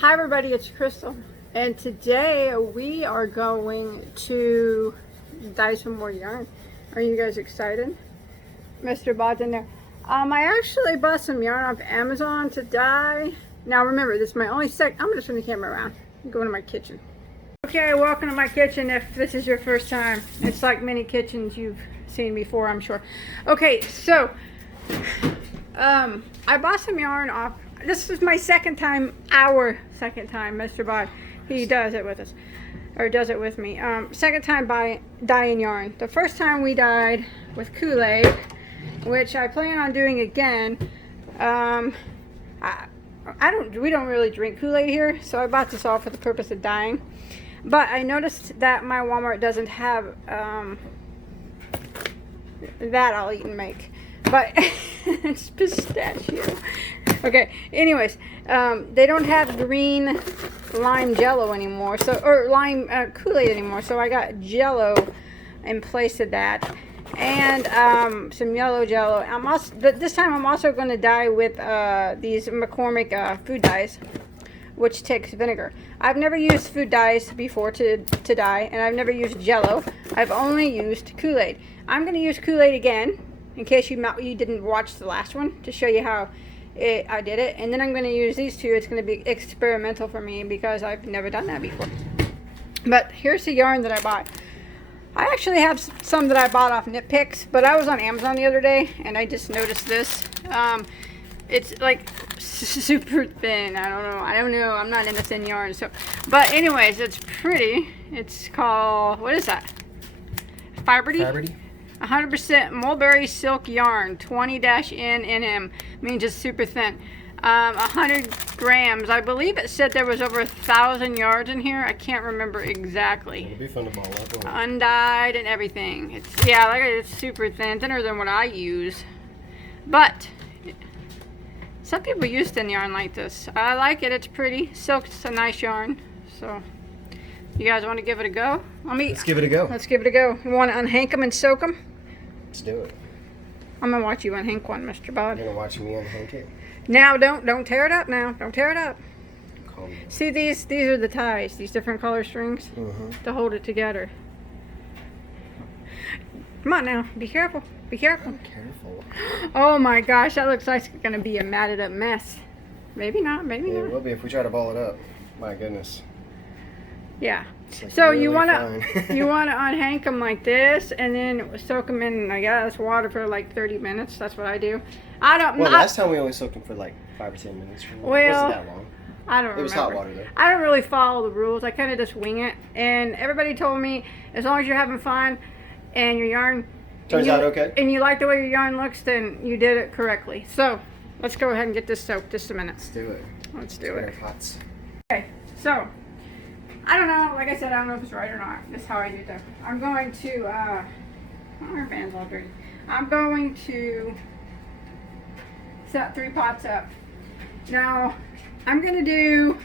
Hi everybody, it's Crystal, and today we are going to dye some more yarn. Are you guys excited? Mr. Bod's in there. I actually bought some yarn off Amazon to dye. Now remember, this is my only I'm gonna turn the camera around and go into my kitchen. Okay, welcome to my kitchen if this is your first time. It's like many kitchens you've seen before, I'm sure. Okay, so I bought some yarn off. This is my second time, Mr. Bod. He does it with us, or does it with me. Second time dyeing yarn. The first time we dyed with Kool-Aid, which I plan on doing again. We don't really drink Kool-Aid here, so I bought this all for the purpose of dyeing. But I noticed that my Walmart doesn't have that I'll eat and make. But it's pistachio. Okay, anyways, they don't have green lime jello anymore, or lime Kool-Aid anymore, so I got jello in place of that, and some yellow jello. This time I'm also going to dye with these McCormick food dyes, which takes vinegar. I've never used food dyes before to dye, and I've never used jello. I've only used Kool-Aid. I'm going to use Kool-Aid again, in case you didn't watch the last one, to show you how I did it. And then I'm going to use these two. It's going to be experimental for me because I've never done that before. But here's the yarn that I bought. I actually have some that I bought off Knit Picks, but I was on Amazon the other day and I just noticed this. It's like super thin. I don't know. I'm not into thin yarn. But anyways, it's pretty. It's called, what is that? Fiberty? 100% mulberry silk yarn, 20-NNM, means it's super thin. 100 grams. I believe it said there was over 1,000 yards in here. I can't remember exactly. It'll be fun to ball up. Undyed and everything. It's super thin, thinner than what I use. But some people use thin yarn like this. I like it. It's pretty. Silk's a nice yarn. So you guys want to give it a go? Let's give it a go. Let's give it a go. You want to unhank them and soak them? Let's do it. I'm gonna watch you unhank one, Mr. Bod. You're gonna watch me unhank it? Now, don't tear it up. Now, don't tear it up. Calm down. See these are the ties. These different color strings to hold it together. Come on now, be careful. Be careful. I'm careful. Oh my gosh, that looks like it's gonna be a matted up mess. Maybe not. Maybe Yeah, not. it will be if we try to ball it up. My goodness. Yeah. Like So really you wanna fine. you wanna unhank them like this, and then soak them in, I guess, water for like 30 minutes. That's what I do. Last time we only soaked them for like 5 or 10 minutes. Well, wasn't that long. I don't remember. It was hot water though. I don't really follow the rules. I kind of just wing it. And everybody told me as long as you're having fun and your yarn Turns out okay. and you like the way your yarn looks, then you did it correctly. So let's go ahead and get this soaked just a minute. Let's do it. Let's do it. Pots. Okay, so I don't know. Like I said, I don't know if it's right or not. This is how I do it. I'm going to our fan's all dirty. I'm going to set 3 pots up. Now I'm gonna do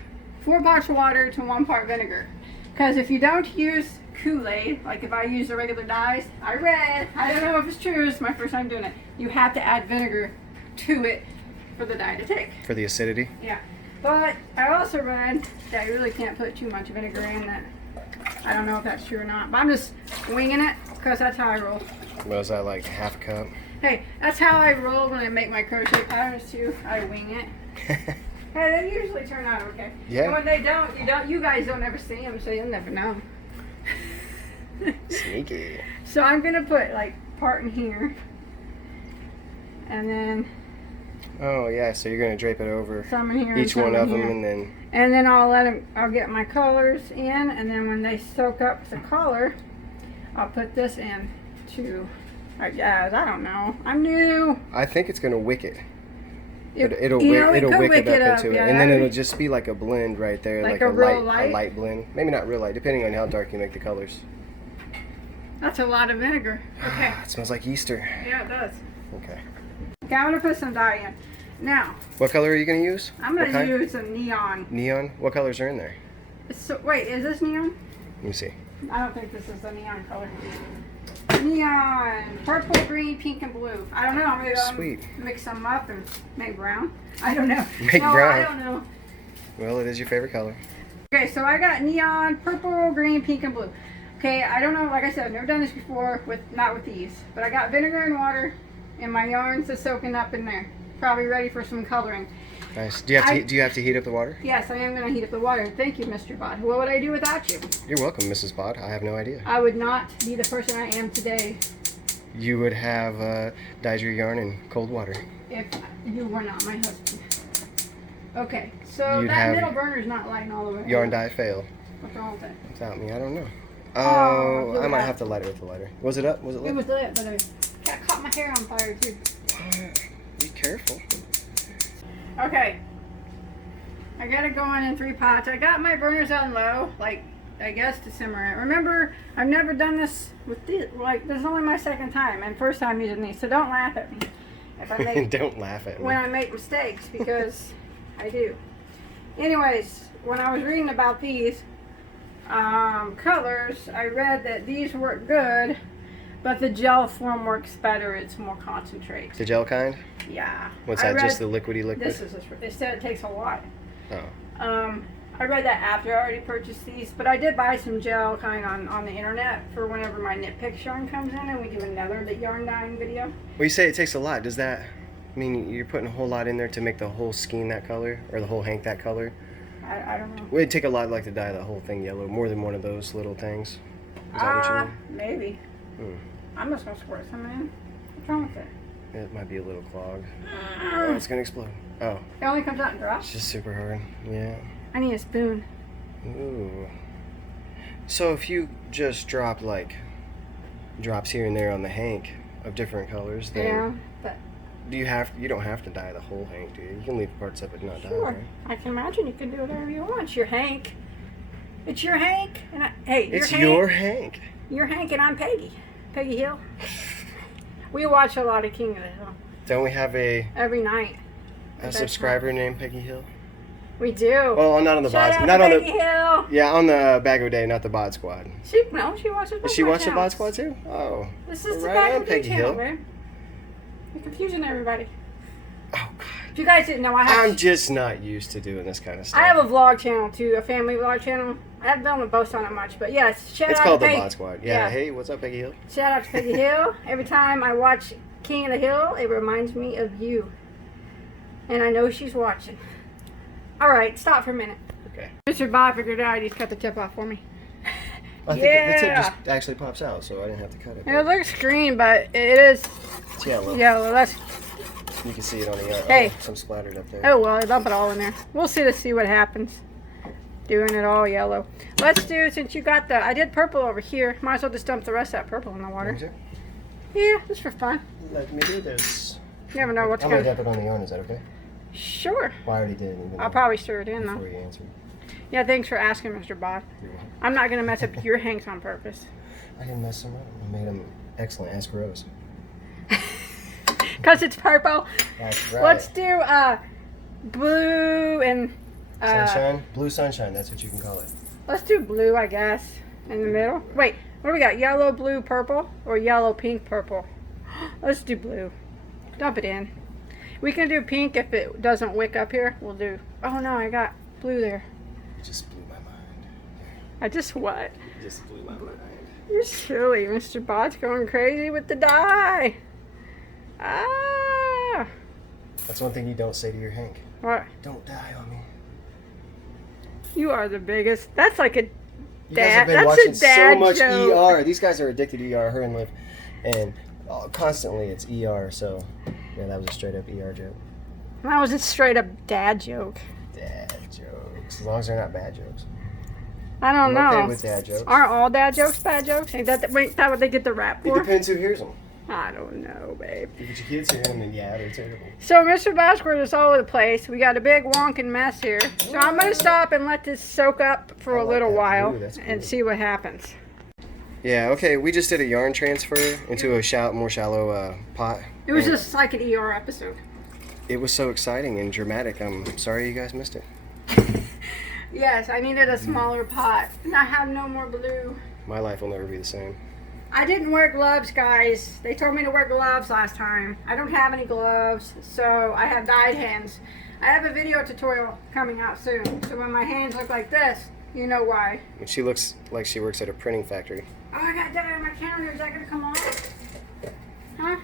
4 parts water to 1 part vinegar, because if you don't use Kool-Aid, like if I use the regular dyes, I don't know if it's true, it's my first time doing it, you have to add vinegar to it for the dye to take. For the acidity? Yeah. But I also read that you really can't put too much vinegar in that. I don't know if that's true or not, but I'm just winging it because that's how I roll. What is that, like half a cup? Hey, that's how I roll when I make my crochet patterns too. I wing it. Hey, they usually turn out okay. Yeah. And when they don't, you guys don't ever see them, so you'll never know. Sneaky. So I'm gonna put like part in here, and then Oh yeah, so you're gonna drape it over some in here, each and some one of in them, here. and then I'll get my colors in, and then when they soak up the color, I'll put this in too. I guess, I don't know. I'm new. I think it's gonna wick it. It'll Wick it up into it, yeah. and then it'll just be like a blend right there, Like a a real light blend. Maybe not real light, depending on how dark you make the colors. That's a lot of vinegar. Okay. It smells like Easter. Yeah, it does. Okay. Okay, I'm gonna put some dye in. Now, What color are you gonna use? I'm gonna use some neon. Neon? What colors are in there? So, wait, is this neon? Let me see. I don't think this is the neon color. Neon, purple, green, pink, and blue. I don't know. Maybe I'll Sweet. mix them up and make brown. I don't know. Make no, brown. I don't know. Well, it is your favorite color. Okay, so I got neon, purple, green, pink, and blue. Okay, I don't know, like I said, I've never done this before, not with these. But I got vinegar and water, and my yarns are soaking up in there. Probably ready for some coloring. Nice. Do you have to heat up the water? Yes, I am going to heat up the water. Thank you, Mr. Bod. What would I do without you? You're welcome, Mrs. Bod. I have no idea. I would not be the person I am today You would have dyed your yarn in cold water. if you were not my husband. Okay, so You'd that have middle burner's not lighting all the way. Yarn dye fail. What's wrong with it? Without me, I don't know. Oh, I might have to light it with the lighter. Was it up? Was it lit? It was lit, but I caught my hair on fire too. Be careful. Okay. I got it going in 3 pots. I got my burners on low, like, I guess to simmer it. Remember, I've never done this with these. Like, this is only my second time and first time using these, so don't laugh at me if I make Don't laugh at me. when I make mistakes, because I do. Anyways, when I was reading about these colors, I read that these work good, but the gel form works better. It's more concentrate. The gel kind? Yeah. What's that? Just the liquidy liquid? This is. They said it takes a lot. Oh. I read that after I already purchased these, but I did buy some gel kind on the internet for whenever my knit pick yarn comes in and we do another yarn dyeing video. Well, you say it takes a lot. Does that mean you're putting a whole lot in there to make the whole skein that color, or the whole hank that color? I don't know. Would it take a lot, like, to dye the whole thing yellow? More than one of those little things? Is that what you mean? Maybe. I'm just gonna squirt some in. What's wrong with it? It might be a little clogged. Oh, it's gonna explode. Oh. It only comes out in drops. It's just super hard. Yeah. I need a spoon. Ooh. So if you just drop, like, drops here and there on the hank of different colors, then Yeah, but you don't have to dye the whole hank, do you? You can leave parts of it and not dye, sure. right? I can imagine you can do whatever you want. It's your Hank. It's your Hank. And hey, It's your your Hank. hank. You're Hank and I'm Peggy. Peggy Hill. We watch a lot of King of the Hill Don't we have a every night. subscriber named Peggy Hill? We do. Well, not on the Shout bod, out not to on Peggy the Hill. yeah, on the Bagoday, not the bod squad. She watches. Does she watch the bod squad too? Oh, This is the right on, Bagoday Peggy channel, Hill. man. You're confusing everybody. Oh God, If you guys didn't know, I'm just not used to doing this kind of stuff. I have a vlog channel too, a family vlog channel. I haven't been able to boast on it much, but yes, shout It's out called to the Peggy. bod squad. Yeah. Hey, what's up, Peggy Hill? Shout out to Peggy Hill. Every time I watch King of the Hill, it reminds me of you. And I know she's watching. Alright, stop for a minute. Okay. Mr. Bob figured out he's cut the tip off for me. I think the tip just actually pops out, so I didn't have to cut it. It looks green, but it is It's yellow. yellow. That's, You can see it on the yarn. Hey. Oh, some splattered up there. oh well, I dump it all in there. We'll see what happens. Doing it all yellow. Let's do, since you got I did purple over here. Might as well just dump the rest of that purple in the water. Okay. Yeah, just for fun. Let me do this. You never know what's I'm going gonna to... dip it on the yarn. Is that okay? Sure. Well, I already did. Even I'll probably stir it in, though. before you answered. Yeah, thanks for asking, Mr. Bod. You're welcome. I'm not going to mess up your hanks on purpose. I didn't mess them up. I made them excellent. Ask Rose. Because it's purple. That's right. Let's do blue and... sunshine? Blue sunshine. That's what you can call it. Let's do blue, I guess, in the middle. Wait, what do we got? Yellow, blue, purple? Or yellow, pink, purple? Let's do blue. Dump it in. We can do pink if it doesn't wick up here. We'll do... Oh, no, I got blue there. You just blew my mind. I just what? You just blew my mind. You're silly. Mr. Bod's going crazy with the dye. Ah! That's one thing you don't say to your Hank. What? Don't die on me. You are the biggest. That's like a You guys dad. have been That's watching a dad so much joke. ER. These guys are addicted to ER, her and Liv. And constantly it's ER, so yeah, that was a straight up ER joke. That was a straight up dad joke. Dad jokes. As long as they're not bad jokes. I don't I'm know. okay with dad jokes. Aren't all dad jokes bad jokes? Ain't that what they get the rap It for? depends who hears them. I don't know, babe. If your kids hear them, then yeah, they're terrible. So Mr. Bosworth is all over the place. We got a big wonking mess here. So I'm going to stop and let this soak up for a like little that while blue. That's and cool. see what happens. Yeah, okay, we just did a yarn transfer into a more shallow pot. It was and just like an ER episode. It was so exciting and dramatic. I'm sorry you guys missed it. Yes, I needed a smaller pot. And I have no more blue. My life will never be the same. I didn't wear gloves, guys. They told me to wear gloves last time. I don't have any gloves, so I have dyed hands. I have a video tutorial coming out soon. So when my hands look like this, you know why. And she looks like she works at a printing factory. Oh, I got that on my calendar. Is that going to come off? Huh?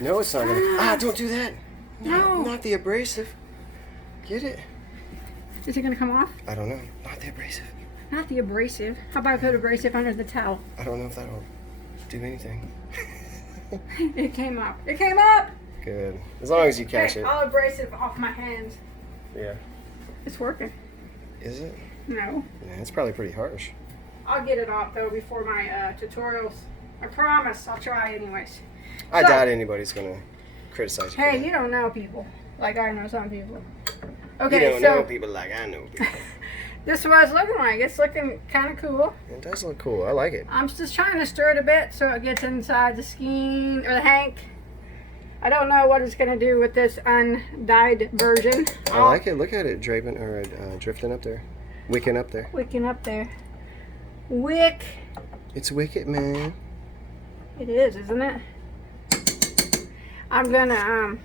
No, it's not gonna. Don't do that. No. Not the abrasive. Get it? Is it going to come off? I don't know. Not the abrasive. Not the abrasive. How about I put abrasive under the towel? I don't know if that'll do anything. It came up. It came up! Good. As long as you catch Hey, it. I'll abrasive off my hands. Yeah. It's working. Is it? No. Yeah, it's probably pretty harsh. I'll get it off though before my tutorials. I promise. I'll try anyways. I So- doubt anybody's gonna criticize you. Hey, for you don't know people like I know some people. that. Okay, You don't so know people like I know people. this is what it's looking like. It's looking kind of cool. It does look cool. I like it. I'm just trying to stir it a bit so it gets inside the skein or the hank. I don't know what it's going to do with this undyed version. I like it. Look at it draping or drifting up there. Wicking up there. Wicking up there. Wick. It's wicked, man. It is, isn't it? I'm gonna,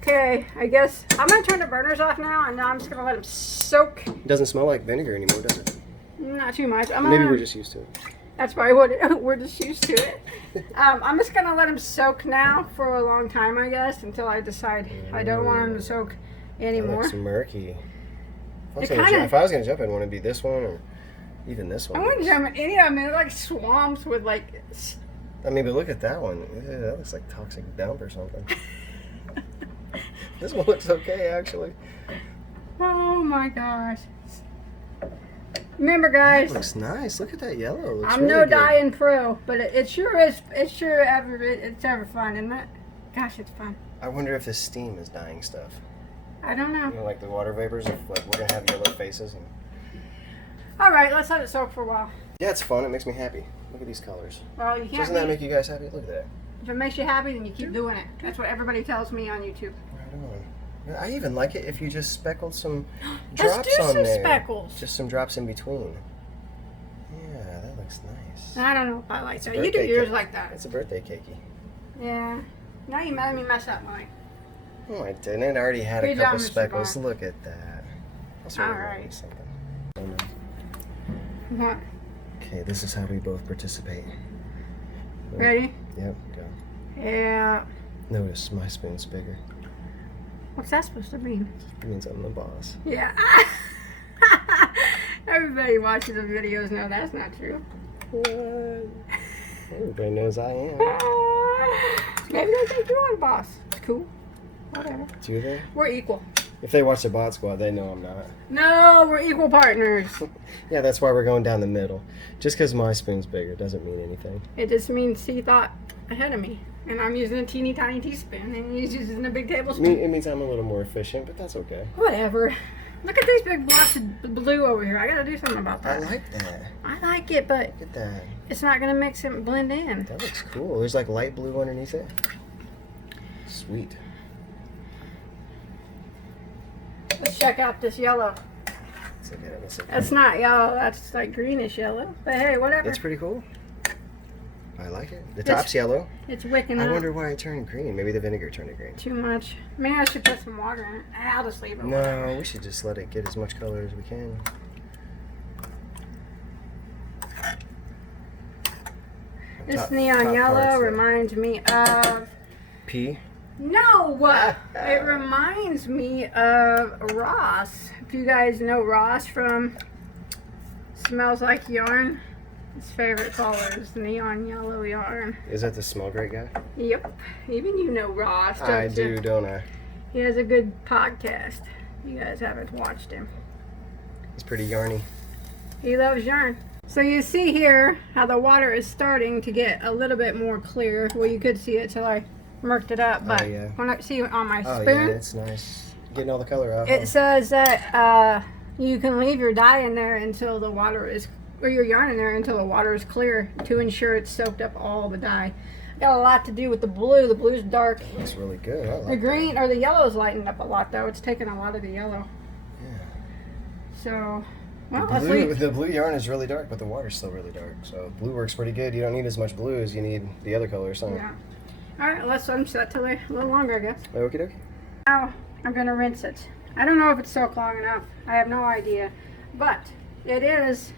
okay, I guess, I'm gonna turn the burners off now, and now I'm just gonna let them soak. It doesn't smell like vinegar anymore, does it? Not too much. Maybe we're just used to it. That's probably what we're just used to it. I'm just gonna let them soak now for a long time, I guess, until I decide I don't want them to soak anymore. That looks murky. If It I was gonna jump in, would it be this one or even this one? I wouldn't jump in any of them. They're like swamps with like. I mean, but look at that one. Ew, that looks like toxic dump or something. This one looks okay, actually. Oh my gosh. Remember, guys. That looks nice. Look at that yellow. It looks I'm really no good. dyeing pro, but it sure is. It's ever fun, isn't it? Gosh, it's fun. I wonder if this steam is dyeing stuff. I don't know. You know, like the water vapors. If like we're gonna have yellow faces. And... All right, let's let it soak for a while. Yeah, it's fun. It makes me happy. Look at these colors. Well, you can't. Doesn't that make you guys happy? Look at that. If it makes you happy, then you keep doing it. That's what everybody tells me on YouTube. Right on. I even like it if you just speckled some Let's drops do on some there. speckles. Just some drops in between. Yeah, that looks nice. I don't know if I like It's a that. You do birthday yours cake. like that. It's a birthday cakey. Yeah. Now you made me mess up mine. Oh, I didn't. I already had Good a job, couple Mr. speckles. Bond. Look at that. That's All really right. something. What? Okay, this is how we both participate. Ready? Yep, go. Yeah. Notice my spoon's bigger. What's that supposed to mean? It means I'm the boss. Yeah. Everybody watching the videos know that's not true. What? Everybody knows I am. Maybe they think you're a boss. Cool. Whatever. Do they? We're equal. If they watch the Bot Squad, they know I'm not. No, we're equal partners. Yeah, that's why we're going down the middle. Just because my spoon's bigger doesn't mean anything. It just means he thought ahead of me. And I'm using a teeny tiny teaspoon and he's using a big tablespoon. It means I'm a little more efficient, but that's okay. Whatever. Look at these big blocks of blue over here. I gotta do something about I that. like that. I like it, but Look at that. it's not gonna mix and blend in. That looks cool. There's like light blue underneath it. Sweet. Let's check out this yellow. Let's look at it. Let's look at That's not yellow, that's like greenish yellow. But hey, whatever. It's pretty cool. I like it. The It's- top's yellow. It's wicking I up wonder why it turned green. Maybe the vinegar turned it green. too much. Maybe I should put some water in it. I'll just leave it. No, we should just let it get as much color as we can. This Top neon part's yellow there. reminds me of... Pea? No! It reminds me of Ross. If you guys know Ross from Smells Like Yarn, his favorite color is neon yellow yarn. Is that the smell great guy? Yep. Even you know Ross, don't I you? do, don't I? He has a good podcast. You guys haven't watched him. It's pretty yarny. He loves yarn. So you see here how the water is starting to get a little bit more clear. Well, you could see it till I murked it up, but yeah. when I see on my Oh, spoon, yeah, it's nice. Getting all the color out. it says that you can leave your dye in there until the water is, or your yarn in there until the water is clear to ensure it's soaked up all the dye. Got a lot to do with the blue. The blue's dark. It looks really good. I like The green or the yellow's lightened up a lot though. It's taken a lot of the yellow. Yeah. So, well, The let's blue, leave. the blue yarn is really dark, but the water's still really dark. So blue works pretty good. You don't need as much blue as you need the other colors. So. Yeah. All right, let's unset till a little longer, I guess. Okie dokie. Now, I'm going to rinse it. I don't know if it's soaked long enough. I have no idea. But it is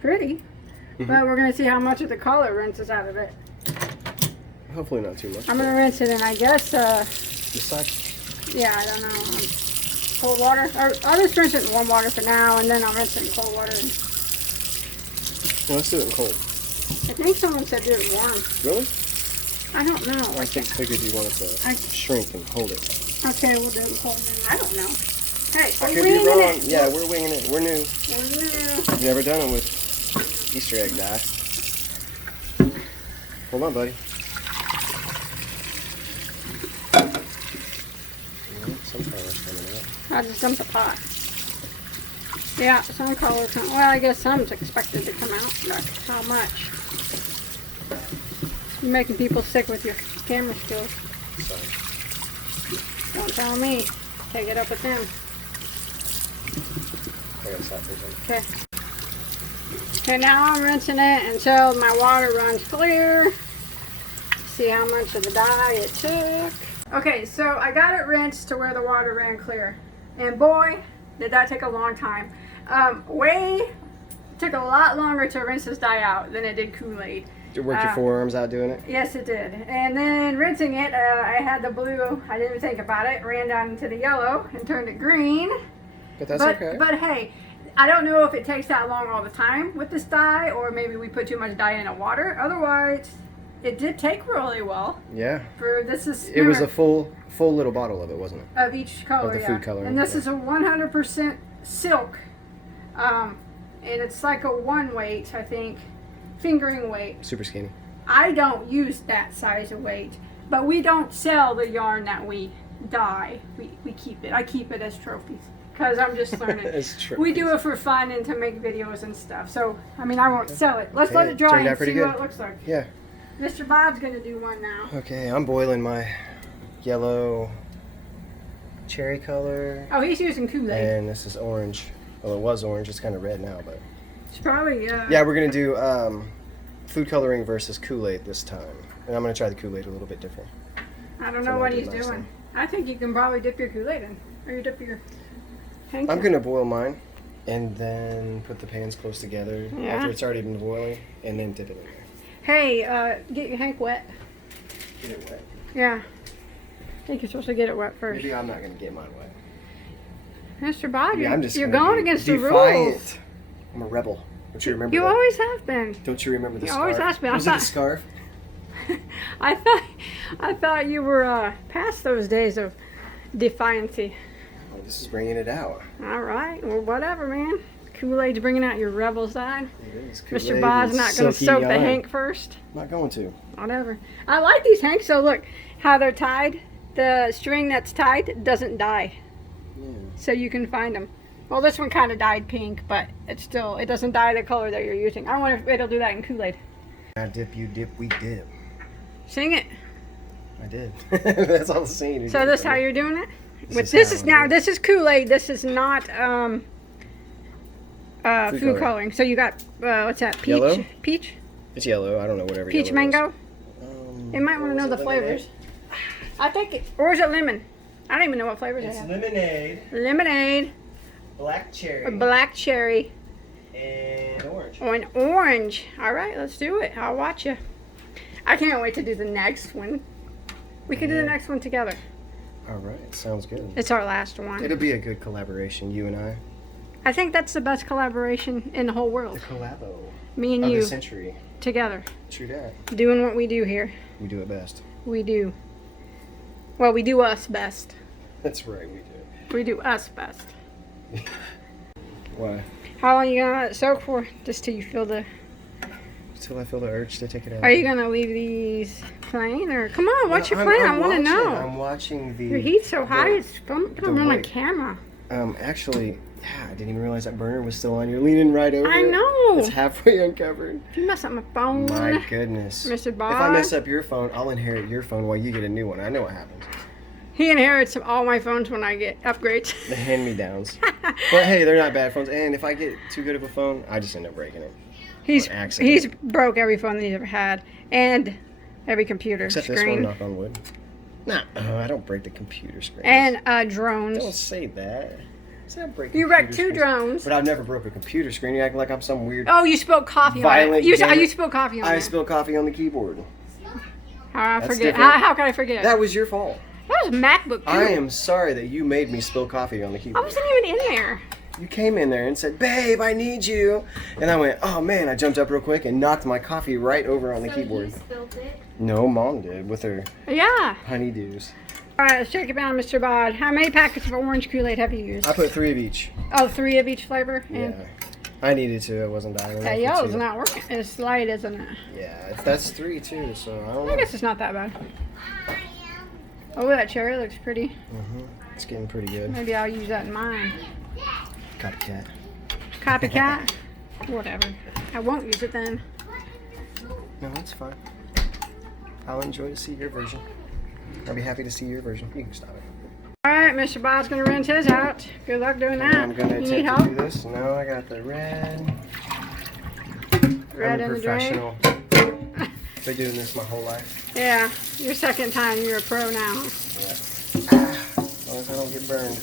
pretty. But we're going to see how much of the color rinses out of it. Hopefully not too much. I'm going to rinse it in, I guess, this side? yeah, I don't know. Cold water. Or I'll just rinse it in warm water for now, and then I'll rinse it in cold water. Well, let's do it in cold. I think someone said do it warm. Really? I don't know. I figured you wanted to shrink and hold it. Okay, we'll do it in cold then. I don't know. Hey, I we're could winging be wrong. it. Yeah, we're winging it. We're new. We're new. We've never done it with Easter egg dye. Hold on, buddy. Some color's coming out. I just dumped the pot. Yeah, some colors. Well, I guess some's expected to come out, but how much? You're making people sick with your camera skills. Sorry. Don't tell me. Take it up with them. I gotta stop for a second. Okay. Okay, now I'm rinsing it until my water runs clear. See how much of the dye it took. Okay, so I got it rinsed to where the water ran clear. And boy, did that take a long time. Took a lot longer to rinse this dye out than it did Kool-Aid. Did you work your forearms out doing it? Yes, it did. And then rinsing it, I had the blue, I didn't even think about it, ran down into the yellow and turned it green. But that's okay. But hey, I don't know if it takes that long all the time with this dye, or maybe we put too much dye in the water. Otherwise, it did take really well. Yeah. It was a full little bottle of it, wasn't it? Of each color, of the food coloring. And this is a 100% silk. And it's like a one weight, I think, fingering weight. Super skinny. I don't use that size of weight, but we don't sell the yarn that we dye. We keep it. I keep it as trophies because I'm just learning. We do it for fun and to make videos and stuff. So, I mean, I won't sell it. Let's let it dry and see what it looks like. Yeah. Mr. Bob's going to do one now. Okay, I'm boiling my yellow cherry color. Oh, he's using Kool-Aid. And this is orange. Well, it was orange. It's kind of red now, but... It's probably, Yeah, we're going to do food coloring versus Kool-Aid this time. And I'm going to try the Kool-Aid a little bit different. I don't know what he's doing. I think you can probably dip your Kool-Aid in. Or you dip your hanky. I'm going to boil mine and then put the pans close together after it's already been boiling and then dip it in there. Hey, get your hank wet. Get it wet? Yeah. I think you're supposed to get it wet first. Maybe I'm not going to get mine wet. Mr. Bob, Maybe you're going against the rules. I'm a rebel. Don't you remember You that? always have been. Don't you remember the scarf? You always have been. Was it the scarf? I thought you were past those days of defiancy. Oh, this is bringing it out. All right. Well, whatever, man. Kool-Aid's bringing out your rebel side. It is. Mr. Bob's not going to soak the hank first. I'm not going to. Whatever. I like these hanks. So look how they're tied. The string that's tied doesn't dye. Yeah. So you can find them. Well, this one kind of dyed pink, but it doesn't dye the color that you're using. I wonder if it'll do that in Kool-Aid. I dip, you dip, we dip. Sing it. I did. That's all the singing. So this how you're doing it? This is Kool-Aid. This is not food coloring. So you got what's that? Peach. Yellow? Peach. It's yellow. I don't know whatever. Peach mango. You might want to know the flavors. I think or is it lemon? I don't even know what flavors it has. Lemonade. Lemonade. Black cherry. Black cherry. And orange. Oh, and orange. All right, let's do it. I'll watch you. I can't wait to do the next one. We can do the next one together. All right, sounds good. It's our last one. It'll be a good collaboration, you and I. I think that's the best collaboration in the whole world. The collabo. Me and of you the century. together. True that. Doing what we do here. We do it best. We do. Well, we do us best. That's right, we do. We do us best. Why? How long are you gonna let it soak for? Just till you feel the... Till I feel the urge to take it out. Are you gonna leave these plain or... Come on, what's your plan? I want to know. I'm watching the... Your heat's so high, it's coming on camera. Actually, yeah, I didn't even realize that burner was still on. You're leaning right over I it. know. It's halfway uncovered. You mess up my phone. My goodness. Mr. Bob. If I mess up your phone, I'll inherit your phone while you get a new one. I know what happens. He inherits all my phones when I get upgrades. The hand-me-downs. But hey, they're not bad phones. And if I get too good of a phone, I just end up breaking it. He's broke every phone that he's ever had. And every computer Except screen. this one, knock on wood. Nah, I don't break the computer screen. And drones. Don't say that. Say I break You wrecked 2 screens. drones. But I've never broke a computer screen. You acting like I'm some weird. Oh, you spilled coffee on it. You spilled coffee on it. I spilled coffee on the keyboard. How how could I forget? That was your fault. That was MacBook too. I am sorry that you made me spill coffee on the keyboard. I wasn't even in there. You came in there and said, "Babe, I need you," and I went, "Oh man!" I jumped up real quick and knocked my coffee right over on the keyboard. You spilled it? No, Mom did with her honeydews. All right, let's check it out, Mr. Bod. How many packets of orange Kool-Aid have you used? I put 3 of each. Oh, 3 of each flavor? Yeah. I needed to. I wasn't dying. That yellow's not working. It's light, isn't it? Yeah, that's 3 too, so I don't know. I guess it's not that bad. Oh, that cherry looks pretty. It's getting pretty good. Maybe I'll use that in mine. Copycat. Copycat? Whatever. I won't use it then. No, that's fine. I'll enjoy to see your version. I'll be happy to see your version. You can stop it. All right, Mr. Bob's going to rinse his out. Good luck doing that. I'm going to You need attempt to help? do this. No, I got the red. Red I'm a in the drain? professional. Been doing this my whole life. Yeah, your second time. You're a pro now. Yeah. As long as I don't get burned.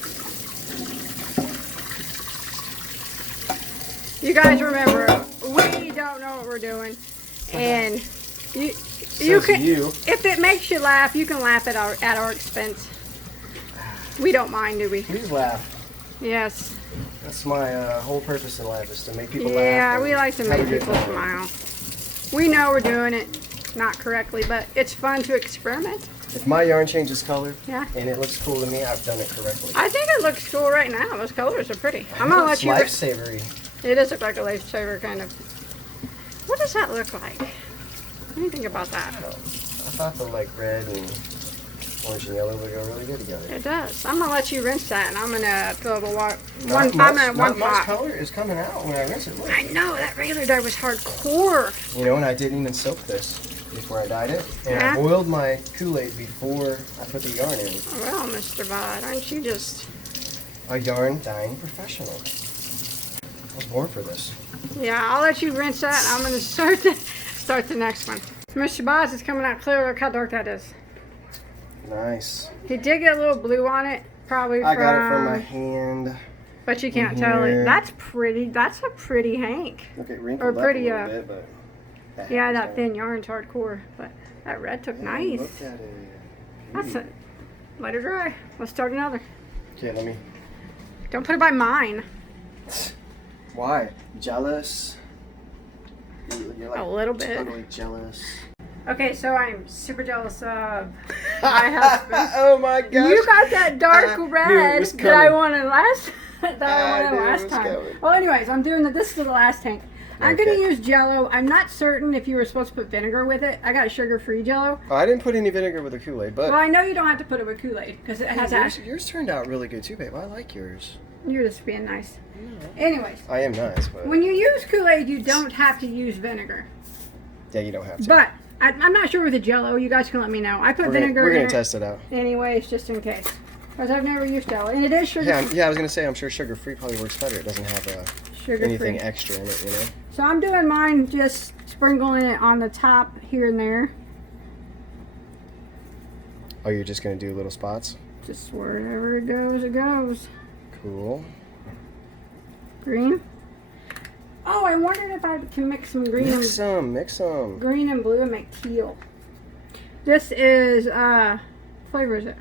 You guys remember, we don't know what we're doing. And you can, if it makes you laugh, you can laugh at our expense. We don't mind, do we? Please laugh. Yes. That's my whole purpose in life, is to make people laugh. Yeah, we like to have a make good people time. smile. We know we're doing it not correctly, but it's fun to experiment. If my yarn changes color Yeah. and it looks cool to me, I've done it correctly. I think it looks cool right now. Those colors are pretty. I'm gonna let It's you. lifesavery. It does look like a lifesaver, kind of. What does that look like? What do you think about that? I thought the like red and orange and yellow would go really good together. It does. I'm gonna let you rinse that, and I'm gonna fill the water. Not One much pot. color is coming out when I rinse it. Look. I know that regular dye was hardcore. You know, and I didn't even soak this before I dyed it. And Yeah. I boiled my Kool-Aid before I put the yarn in. Well, Mr. Bod, aren't you just? A yarn dyeing professional. I was born for this. Yeah, I'll let you rinse that. I'm gonna start the next one. Mr. Bod is coming out clear. Look how dark that is. Nice. He did get a little blue on it, probably I got it from my hand. But you can't tell it. That's pretty. That's a pretty hank. Look, it wrinkled pretty, up a little bit, but Yeah, that thin yarn's hardcore, but that red took nice. Look at it. That's it. Let it dry. Let's start another. Okay, let me. Don't put it by mine. Why? Jealous? You're like A little bit. Totally jealous. Okay, so I'm super jealous of my husband. Oh my gosh. You got that dark I knew it red was that I coming. wanted last. I knew it was time. coming. Well, anyways, I'm doing this is the last tank. I'm Okay. gonna use Jello. I'm not certain if you were supposed to put vinegar with it. I got sugar-free Jello. Oh, I didn't put any vinegar with the Kool-Aid, but Well, I know you don't have to put it with Kool-Aid because it has yours turned out really good too, babe. I like yours. You're just being nice. Anyways, I am nice, but when you use Kool-Aid, you don't have to use vinegar. yeah, you don't have to. But I'm not sure with the Jello. You guys can let me know. I put vinegar we're in gonna it test it out. anyways, just in case. Because I've never used Jello, and it is sugar. Yeah, I was gonna say I'm sure sugar-free probably works better. It doesn't have anything Sugar-free. extra in it, you know. So I'm doing mine, just sprinkling it on the top here and there, Oh, you're just gonna do little spots. just wherever it goes, it goes. Cool. Green. Oh, I wondered if I can mix some green Mix some. green and blue and make teal. This is flavor is it?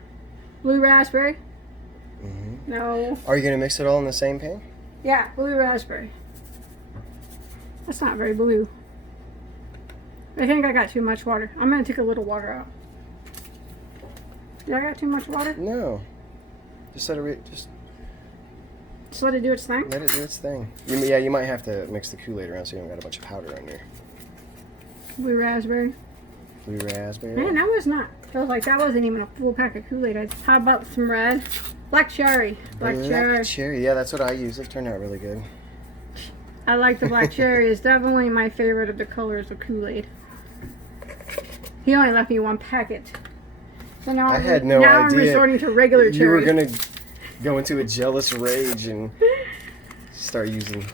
Blue raspberry? Mm-hmm. No. Are you gonna mix it all in the same pan? Yeah, blue raspberry. That's not very blue. I think I got too much water. I'm gonna take a little water out. Did I got too much water? No. Just let it Just let it do its thing. let it do its thing. You might have to mix the Kool-Aid around so you don't got a bunch of powder on there. Blue raspberry. Blue raspberry. Man, that was not. Feels like that wasn't even a full pack of Kool-Aid. How about some red? Black cherry. Black cherry. cherry. Yeah, that's what I use. It turned out really good. I like the black cherry. It's definitely my favorite of the colors of Kool-Aid. He only left me one packet. So now I had no now idea I'm resorting to regular cherry. You were gonna go into a jealous rage and start using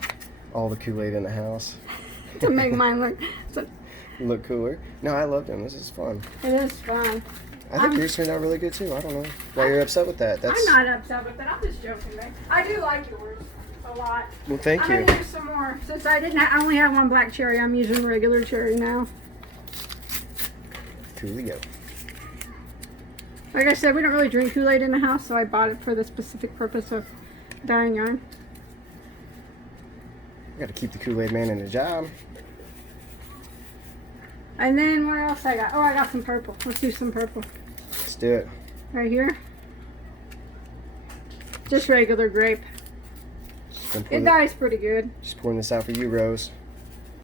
all the Kool-Aid in the house. To make mine look. Look cooler. No, I love them. This is fun. It is fun. I think yours turned out really good too. I don't know why you're upset with that. I'm not upset with that. I'm just joking, babe. I do like yours a lot. Well, thank you. I'm gonna use some more. Since I only have one black cherry, I'm using regular cherry now. Coolio. Like I said, we don't really drink Kool-Aid in the house, so I bought it for the specific purpose of dyeing yarn. We got to keep the Kool-Aid man in the job. And then what else I got? Oh, I got some purple. Let's do some purple. Let's do it. Right here. Just regular grape. It dyes pretty good. Just pouring this out for you, Rose.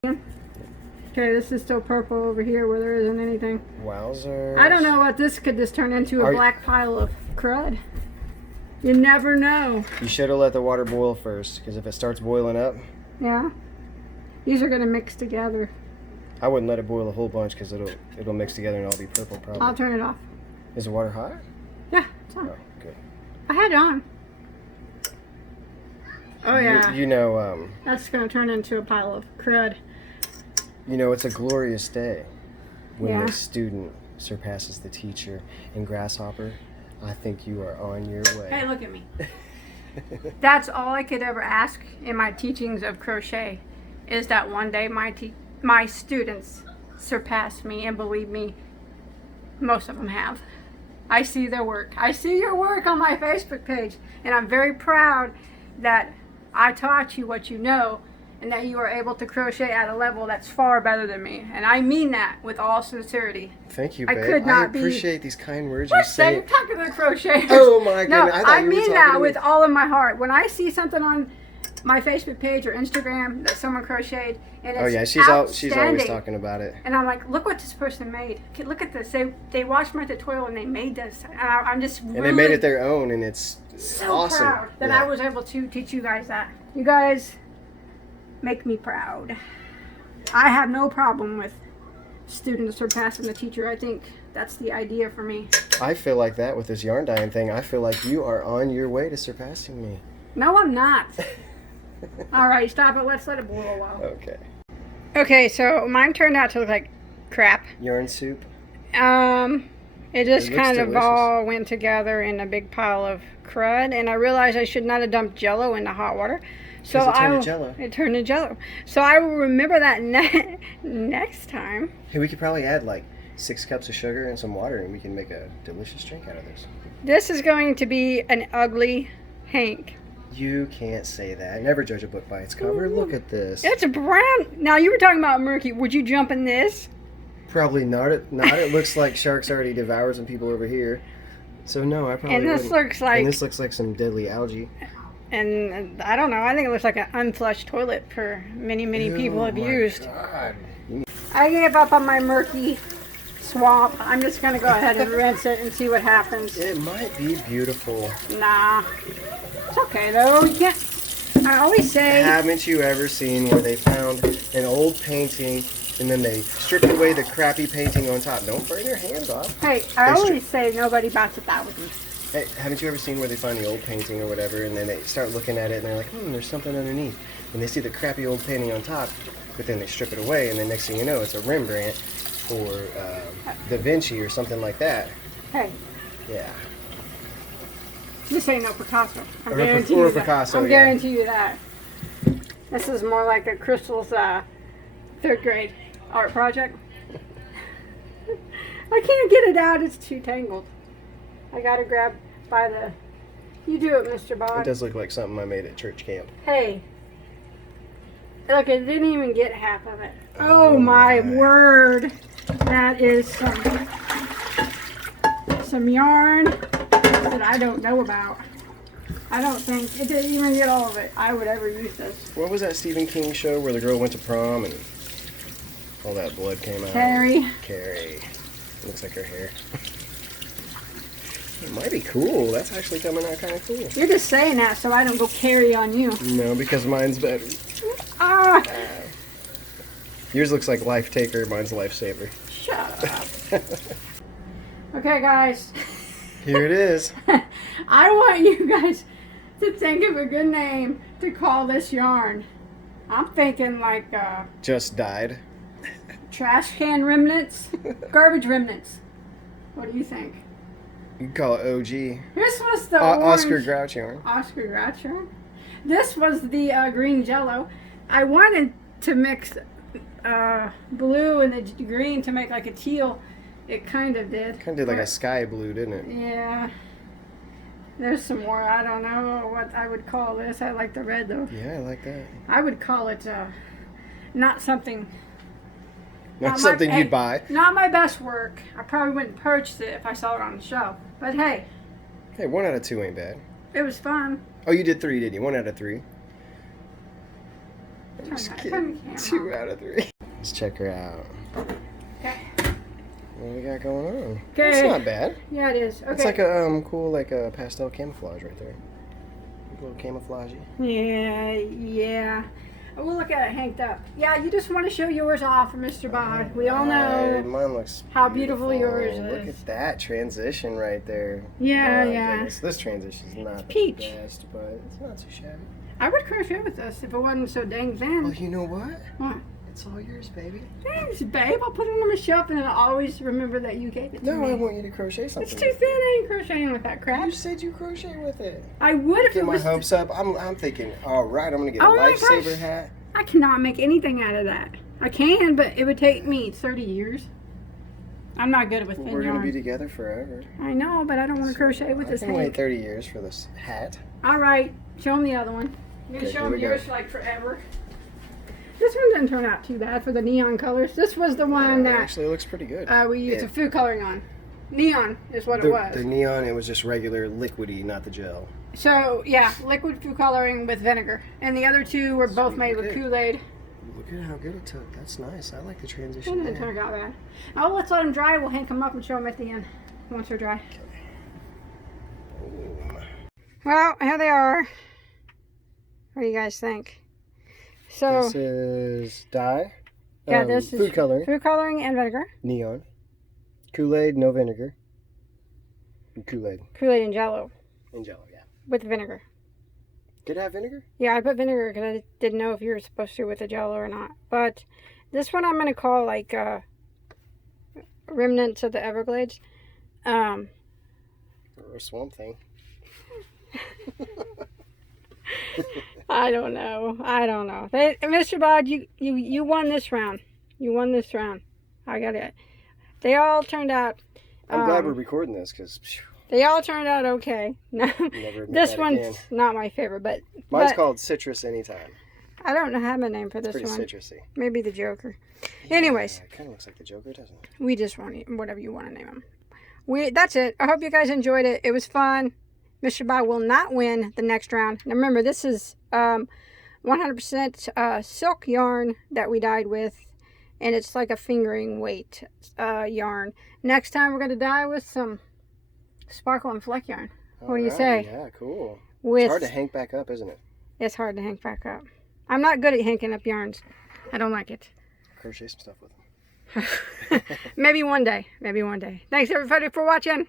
Okay, this is still purple over here where there isn't anything. Wowzers. I don't know what this could just turn into a black pile of crud. You never know. You should have let the water boil first, because if it starts boiling up. Yeah. These are going to mix together. I wouldn't let it boil a whole bunch because it'll mix together and all be purple probably. I'll turn it off. Is the water hot? Yeah, it's on. Oh, good. I had it on. Oh yeah. You know, that's gonna turn into a pile of crud. You know, it's a glorious day when Yeah. the student surpasses the teacher. In Grasshopper, I think you are on your way. Hey, look at me. That's all I could ever ask in my teachings of crochet, is that one day my students surpass me, and believe me, most of them have. I see their work. I see your work on my Facebook page, and I'm very proud that I taught you what you know, and that you are able to crochet at a level that's far better than me. And I mean that with all sincerity. Thank you, I babe. could not be. I appreciate these kind words What you say. you're talking to the crocheters. Oh my goodness. No, I you were mean talking that to with me. all of my heart. When I see something on my Facebook page or Instagram that someone crocheted, and it's Oh yeah, she's outstanding, always talking about it. and I'm like, look what this person made. Okay, look at this. They watched my tutorial and they made this. And I'm just really And they made it their own, and it's so awesome. proud that Yeah. I was able to teach you guys that. You guys make me proud. I have no problem with students surpassing the teacher. I think that's the idea for me. I feel like that with this yarn dyeing thing. I feel like you are on your way to surpassing me. No, I'm not. All right, stop it. Let's let it boil a while. Okay. Okay, so mine turned out to look like crap. Yarn soup. It just It looks kind of delicious. all went together in a big pile of crud, and I realized I should not have dumped jello into hot water. So Because it turned to jello. It turned to jello. So I will remember that next time. Hey, we could probably add like 6 cups of sugar and some water, and we can make a delicious drink out of this. This is going to be an ugly Hank. You can't say that. Never judge a book by its cover. Look at this. It's brown. Now, you were talking about murky. Would you jump in this? Probably not. It looks like sharks already devoured some people over here. So no, I probably And this wouldn't. looks like... And this looks like some deadly algae. And I don't know. I think it looks like an unflushed toilet for many people have used. God. I gave up on my murky swamp. I'm just going to go ahead and rinse it and see what happens. It might be beautiful. Nah. It's okay, though. You can't... I always say... Haven't you ever seen where they found an old painting and then they stripped away the crappy painting on top? Don't burn your hands off. Hey, I always say nobody bats a thousand. Hey, haven't you ever seen where they find the old painting or whatever, and then they start looking at it and they're like, there's something underneath. And they see the crappy old painting on top, but then they strip it away, and then next thing you know, it's a Rembrandt or Da Vinci or something like that. Hey, Yeah. this ain't no Picasso. I'm Or guarantee you that. Picasso, I'm yeah. guarantee you that. This is more like a Crystal's 3rd grade art project. I can't get it out. It's too tangled. I gotta grab by the... You do it, Mr. It Bob. does look like something I made at church camp. Hey. Look, it didn't even get half of it. Oh my word. That is some yarn that I don't know about. I don't think it didn't even get all of it. I would ever use this. What was that Stephen King show where the girl went to prom and all that blood came out? Carrie. Carrie. Looks like her hair. It might be cool. That's actually coming out kind of cool. You're just saying that so I don't go carry on you. No, because mine's better. Ah! Yours looks like Life Taker. Mine's Lifesaver. Shut up. Okay, guys. Here it is. I want you guys to think of a good name to call this yarn. I'm thinking like Just died. trash can remnants, garbage remnants. What do you think? You can call it OG. This was the Oscar orange. Grouch yarn. Oscar Grouch yarn. This was the green jello. I wanted to mix blue and the green to make like a teal. It kind of did. Kind of did like a sky blue, didn't it? Yeah. There's some more. I don't know what I would call this. I like the red though. Yeah, I like that. I would call it not something. Not something you'd buy. Not my best work. I probably wouldn't purchase it if I saw it on the shelf. But hey. Hey, 1 out of 2 ain't bad. It was fun. Oh, you did 3, didn't you? 1 out of 3. I'm Turn just that kidding. camera 2 on. out of 3. Let's check her out. Okay. What do we got going on? Okay. It's not bad. Yeah, it is. Okay. It's like a cool, like a pastel camouflage right there. A little camouflagey. Yeah. We'll look at it hanged up. Yeah, you just want to show yours off for Mr. Bod. We all know Mine looks how beautiful yours Look is. at that transition right there. Yeah, My yeah. goodness. This transition's not Peach. the best, but it's not too shabby. I would crochet with this if it wasn't so dang thin. Well, you know what? What? It's all yours, baby. Thanks, babe. I'll put it on my shelf and I'll always remember that you gave it to No, me. I want you to crochet something. It's too thin. I ain't crocheting with that crap. You said you crochet with it. I would if Get it my was. hopes up. I'm thinking, all right, I'm gonna get a Oh my lifesaver gosh. hat. I cannot make anything out of that. I can, but it would take me 30 years. I'm not good with thin We're gonna be yarn. together forever. I know, but I don't want to crochet with this I can wait hand. 30 years for this hat. All right, show them the other one. You're Okay, gonna show here them we go. yours for like forever. This one didn't turn out too bad for the neon colors. This was the one that Actually, it looks pretty good. we used the food coloring on. Neon is what it The was. neon, it was just regular liquidy, not the gel. So yeah, liquid food coloring with vinegar, and the other two were both Sweet. made with Okay. Kool-Aid. Look at how good it took. That's nice. I like the It transition didn't there. turn out bad. Oh, let's let them dry. We'll hang them up and show them at the end once they're dry. Boom. Well, here they are. What do you guys think? So This is dye. yeah, this is food coloring. food coloring and vinegar. Neon. Kool-Aid, no vinegar. And Kool-Aid Kool-Aid and jello and jello, yeah. with vinegar. Did it have vinegar? Yeah, I put vinegar because I didn't know if you were supposed to with the jello or not. But this one I'm going to call like remnants of the Everglades. Or a swamp thing. I don't know. Mr. Bod, you won this round. You won this round. I got it. They all turned out. I'm glad we're recording this because They all turned out okay. never admit This that one's again. not my favorite, but Mine's called Citrus Anytime. I don't have a name for this Pretty one. citrusy. Maybe the Joker. Anyways, Yeah, it kind of looks like the Joker, doesn't it? we just want whatever you want to name him. That's it. I hope you guys enjoyed it. It was fun. Mr. Bai will not win the next round. Now remember, this is 100% silk yarn that we dyed with, and it's like a fingering weight yarn. Next time we're going to dye with some sparkle and fleck yarn. What do you say? Yeah, cool. With, It's hard to hank back up, isn't it? It's hard to hank back up. I'm not good at hanking up yarns. I don't like it. Crochet some stuff with them. Maybe one day. Maybe one day. Thanks everybody for watching.